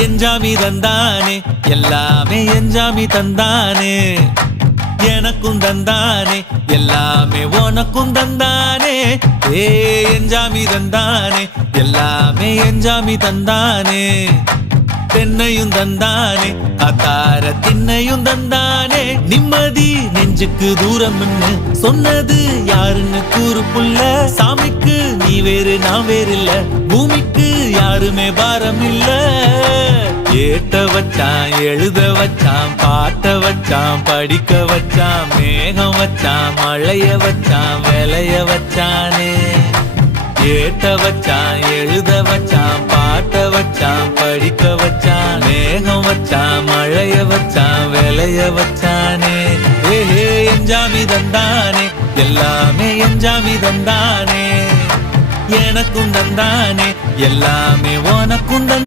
எஞ்சாமி தந்தானே எல்லாமே எஞ்சாமி தந்தானே எனக்கும் தந்தானே எல்லாமே உனக்கும் தந்தானே ஏ எஞ்சாமி தந்தானே எல்லாமே எஞ்சாமி தந்தானே தென்னையும் தந்தானே அத்தார திண்ணையும் தந்தானே நிம்மதி நெஞ்சுக்கு தூரம்னு சொன்னது யாருன்னு கூறு புள்ள சாமிக்கு நீ வேறு நான் வேறு இல்ல பூமிக்கு யாருமே பாரம் இல்ல ஏட்ட வச்சான் எழுத வச்சான் பாட்ட வச்சான் படிக்க வச்சான் மேகம் வச்சான் மழைய வச்சான் விளைய வச்சானே ஏட்ட வச்சான் எழுத வச்சான் பாட்ட வச்சான் படிக்க வச்சான் மேகம் வச்சான் மழைய வச்சான் விளைய வச்சானே ஏஹே எஞ்சாமி தந்தானே எல்லாமே எஞ்சாமி தந்தானே எனக்கும் தந்தானே எல்லாமே உனக்கும்